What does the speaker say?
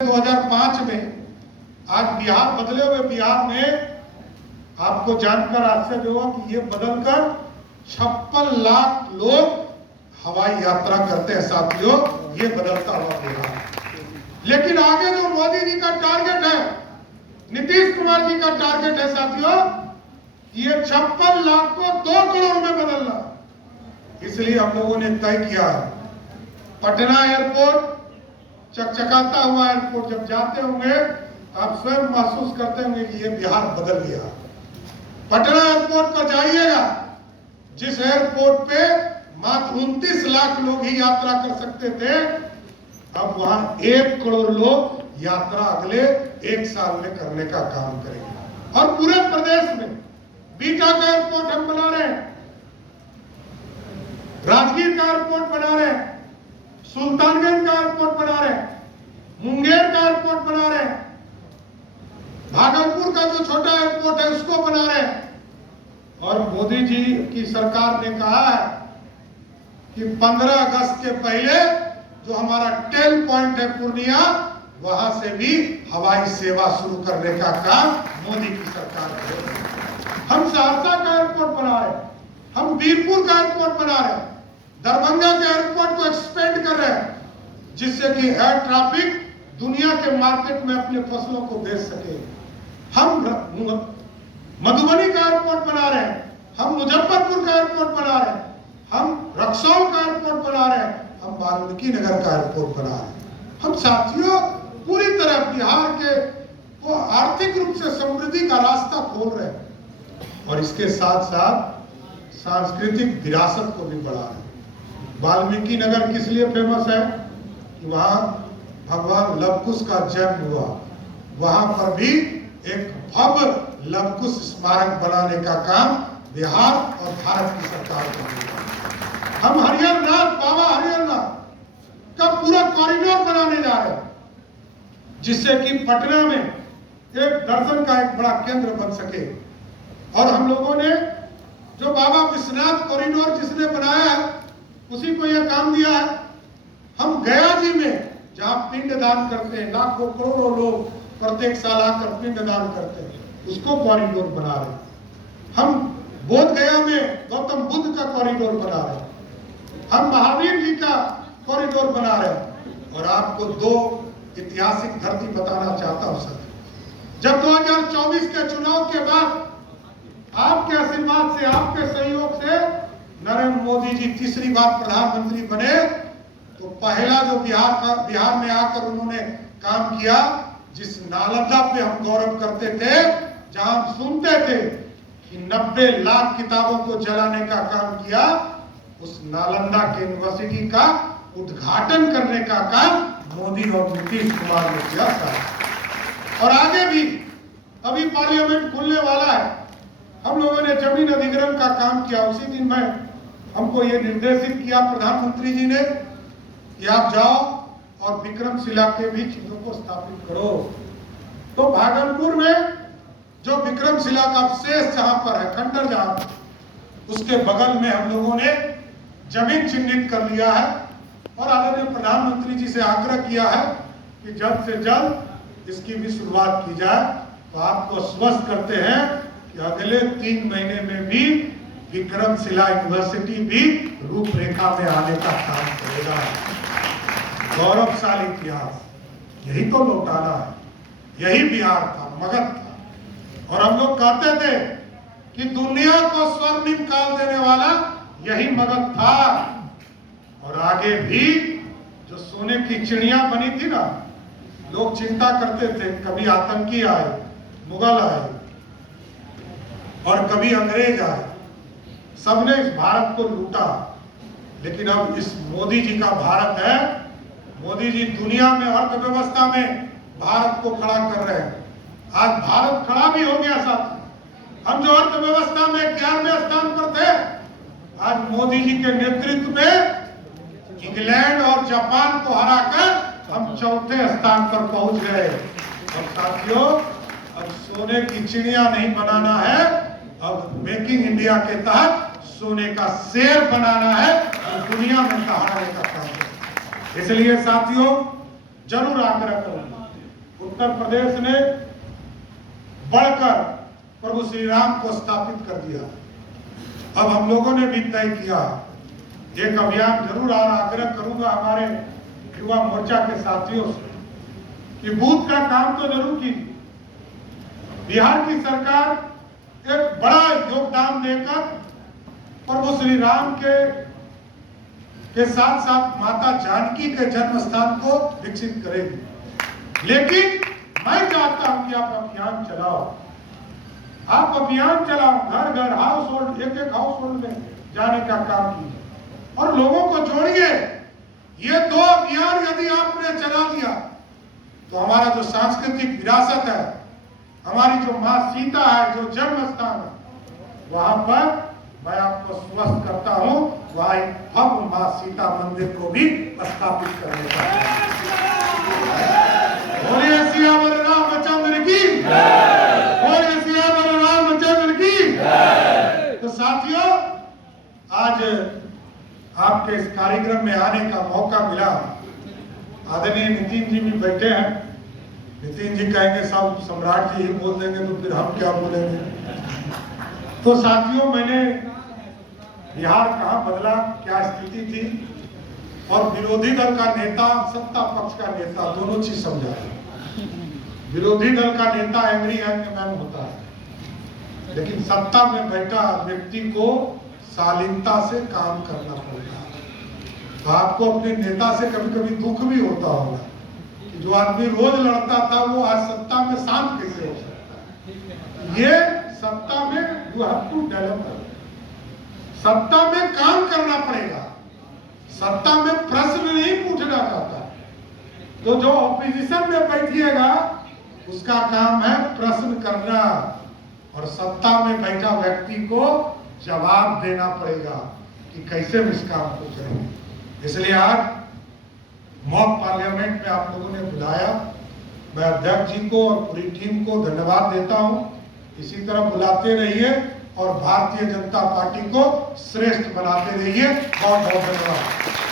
2005 में आज बिहार बदले हुए बिहार में आपको जानकर आश्चर्य होगा कि ये बदलकर 56 लाख लोग हवाई यात्रा करते हैं साथियों। ये बदलता हुआ बिहार। लेकिन आगे जो मोदी जी का टारगेट है, नीतीश कुमार जी का टारगेट है साथियों, ये 56 लाख को 2 करोड़ में बदलना। इसलिए हम लोगों ने तय किया है, पटना एयरपोर्ट चकचकाता हुआ एयरपोर्ट जब जाते होंगे आप स्वयं महसूस करते होंगे कि ये बिहार बदल गया। पटना एयरपोर्ट पर जाइएगा, जिस एयरपोर्ट पे मात्र 29 लाख लोग ही यात्रा कर सकते थे, अब वहां 1 करोड़ लोग यात्रा अगले 1 साल में करने का काम करेंगे। और पूरे प्रदेश में बीटा का एयरपोर्ट हम बना रहे हैं, राजगीर का एयरपोर्ट बना रहे हैं, सुल्तानगंज का एयरपोर्ट बना रहे हैं, मुंगेर का एयरपोर्ट बना रहे हैं, भागलपुर का जो छोटा एयरपोर्ट है उसको बना रहे हैं। और मोदी जी की सरकार ने कहा है कि 15 अगस्त के पहले जो हमारा टेल पॉइंट है पूर्णिया, वहां से भी हवाई सेवा शुरू करने का काम मोदी की सरकार करेगी। हम सहरसा का एयरपोर्ट बना रहे हैं, हम वीरपुर का एयरपोर्ट बना रहे हैं, दरभंगा के एयरपोर्ट को एक्सपेंड कर रहे हैं, जिससे कि एयर ट्रैफिक दुनिया के मार्केट में अपने फसलों को बेच सके। हम मधुबनी का एयरपोर्ट बना रहे हैं, हम मुजफ्फरपुर का एयरपोर्ट बना रहे हैं, हम रक्सौल का एयरपोर्ट बना रहे हैं, हम वाल्मीकि नगर का एयरपोर्ट बना रहे हैं। हम साथियों पूरी तरह बिहार के को आर्थिक रूप से समृद्धि का रास्ता खोल रहे हैं और इसके साथ साथ सांस्कृतिक विरासत को भी बढ़ा रहे हैं। वाल्मीकि नगर किस लिए फेमस है? वहां भगवान लवकुश का जन्म हुआ। वहां पर भी एक भव्य लवकुश स्मारक बनाने का काम बिहार और भारत की सरकार कर रही है। हम हरिहरनाथ, बाबा हरिहरनाथ का पूरा कॉरिडोर बनाने जा रहे हैं, जिससे कि पटना में एक दर्शन का एक बड़ा केंद्र बन सके। और हम लोगों ने जो बाबा विश्वनाथ कॉरिडोर जिसने बनाया है उसी को यह काम दिया है। हम गया जी में जहां पिंड दान करते हैं, लाखों करोड़ों लोग प्रत्येक साल आकर पिंड दान करते हैं, उसको कॉरिडोर बना रहे हैं। हम बोध गया में गौतम बुद्ध का कॉरिडोर बना रहे हैं, हम महावीर जी का कॉरिडोर बना रहे हैं। और आपको 2 ऐतिहासिक धरती बताना चाहता हूं सर। जब 2024 के चुनाव के बाद आपके आशीर्वाद से, आपके सहयोग से नरेंद्र मोदी जी तीसरी बार प्रधानमंत्री बने, तो पहला जो बिहार में आकर उन्होंने काम किया, जिस नालंदा पे हम गौरव करते थे, जहां हम सुनते थे कि 90 लाख किताबों को जलाने का काम किया, उस नालंदा के यूनिवर्सिटी का उद्घाटन करने का काम मोदी और नीतीश कुमार ने किया था। और आगे भी अभी पार्लियामेंट खुलने वाला है, हम लोगों ने जमीन अधिग्रहण का काम किया। उसी दिन में हमको ये निर्देशित किया प्रधानमंत्री जी ने कि आप जाओ और विक्रमशिला के भी चीजों को स्थापित करो। तो भागलपुर में जो विक्रमशिला का अवशेष जहां पर है, खंडर जहां पर, उसके बगल में हम लोगों ने जमीन चिन्हित कर लिया है और आदरणीय प्रधानमंत्री जी से आग्रह किया है कि जल्द से जल्द इसकी भी शुरुआत की जाए। तो आपको आश्वस्त करते हैं कि अगले 3 महीने में भी विक्रमशिला यूनिवर्सिटी भी रूपरेखा में आने का काम करेगा। गौरवशाली इतिहास, यही तो लौटाना है, यही बिहार था, मगध था। और हम लोग कहते थे कि दुनिया को स्वर्णिम काल देने वाला यही मगध था। और आगे भी जो सोने की चिड़िया बनी थी ना, लोग चिंता करते थे कभी आतंकी आए, मुगल आए और कभी अंग्रेज आए, सबने इस भारत को लूटा। लेकिन अब इस मोदी जी का भारत है। मोदी जी दुनिया में अर्थव्यवस्था में भारत को खड़ा कर रहे हैं। आज भारत खड़ा भी हो गया साथ। हम जो अर्थव्यवस्था में 11वें स्थान पर थे, आज मोदी जी के नेतृत्व में इंग्लैंड और जापान को हराकर हम 4थे स्थान पर पहुंच गए। और साथियों, अब सोने की चिड़िया नहीं बनाना है, अब मेकिंग इंडिया के तहत सोने का शेर बनाना है और दुनिया में दहाड़ने का काम है। इसलिए साथियों, जरूर आग्रह करूंगा उत्तर प्रदेश ने बढ़कर प्रभु श्री राम को स्थापित कर दिया। अब हम लोगों ने भी तय किया एक अभियान जरूर, और आग्रह करूंगा हमारे युवा मोर्चा के साथियों से कि बूथ का काम तो जरूर कीजिए। बिहार की सरकार एक बड़ा योगदान देकर प्रभु श्री राम के साथ साथ माता जानकी के जन्म स्थान को विकसित करेगी। लेकिन मैं चाहता हूं कि आप अभियान चलाओ, आप अभियान चलाओ, घर घर हाउस होल्ड, एक एक हाउस होल्ड में जाने का काम कीजिए और लोगों को जोड़िए। ये 2 अभियान यदि आपने चला दिया तो हमारा जो सांस्कृतिक विरासत है, हमारी जो मां सीता है, जो जन्म स्थान है, वहां पर मैं आपको स्वस्थ करता हूं, वहां एक भव्य मां सीता मंदिर को भी स्थापित करने का। बोलिए सियावर रामचंद्र की, बोलिए सियावर रामचंद्र की। तो साथियों, आज आपके इस कार्यक्रम में आने का मौका मिला। आदरणीय नितिन जी भी बैठे हैं। नितिन जी कहेंगे सब सम्राट जी ही बोल देंगे तो फिर हम क्या बोलेंगे। तो साथियों, मैंने बिहार कहाँ बदला, क्या स्थिति थी, और विरोधी दल का नेता, सत्ता पक्ष का नेता, दोनों चीज समझा। विरोधी दल का नेता एंग्री मैन होता है, लेकिन सत्ता में बैठा व्यक्ति को शालीनता से काम करना पड़ता है। तो आपको अपने नेता से कभी कभी दुख भी होता होगा कि जो आदमी रोज लड़ता था वो आज सत्ता में शांत कैसे हो सकता है। ये सत्ता में यू हैव टू डेवलप, सत्ता में काम करना पड़ेगा। सत्ता में प्रश्न नहीं पूछना जाता। तो जो ऑपोजिशन में बैठिएगा उसका काम है प्रश्न करना, और सत्ता में बैठा व्यक्ति को जवाब देना पड़ेगा कि कैसे हम इस काम को करेंगे। इसलिए आज मॉक पार्लियामेंट में आप लोगों ने बुलाया। मैं अध्यक्ष जी को और पूरी टीम को धन्यवाद देता हूं। इसी तरह बुलाते रहिए और भारतीय जनता पार्टी को श्रेष्ठ बनाते रहिए। बहुत बहुत धन्यवाद।